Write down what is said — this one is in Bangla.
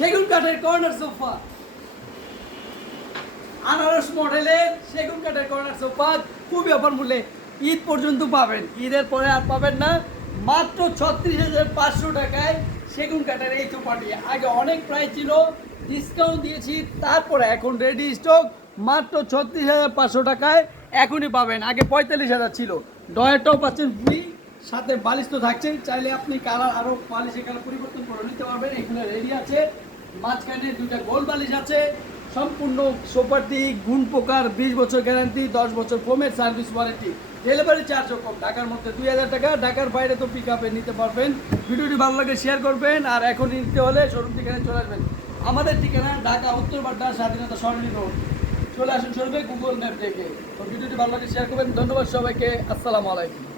সেগুন কাঠের কর্নার সোফা, আনারস মডেলের সেগুন কাঠের কর্নার সোফা খুবই অফার মূল্যে ঈদ পর্যন্ত পাবেন, ঈদের পরে আর পাবেন না। মাত্র 36,500 টাকায় সেগুন কাঠের এই সোফাটি। আগে অনেক প্রাইস ছিল, ডিসকাউন্ট দিয়েছি, তারপরে এখন রেডি স্টক মাত্র 36,500 টাকায় এখনই পাবেন। আগে 45,000 ছিল। ডয়ারটাও পাচ্ছেন ফ্রি, সাথে বালিশ তো থাকছেই, চাইলে আপনি কালার আরও বালিশের কালার পরিবর্তন করে নিতে পারবেন। এখানে রেডি আছে, মাঝখানে দুইটা গোল বালিশ আছে। সম্পূর্ণ সোফাটি গুণ পোকার 20 বছর গ্যারান্টি, 10 বছর ফোমের সার্ভিস ওয়ারেন্টি। ডেলিভারি চার্জও কম, ঢাকার মধ্যে 2,000 টাকা, ঢাকার বাইরে তো পিক আপে নিতে পারবেন। ভিডিওটি ভালো লাগে শেয়ার করবেন, আর এখন নিতে হলে শোরুম ঠিকানায় চলে আসবেন। আমাদের ঠিকানা ঢাকা উত্তরপাড্ডা স্বাধীনতা সরণি রোড। চলে আসুন শোরুমে গুগল ম্যাপ দেখে। তো ভিডিওটি ভালো লাগে শেয়ার করবেন। ধন্যবাদ সবাইকে, আসসালামু আলাইকুম।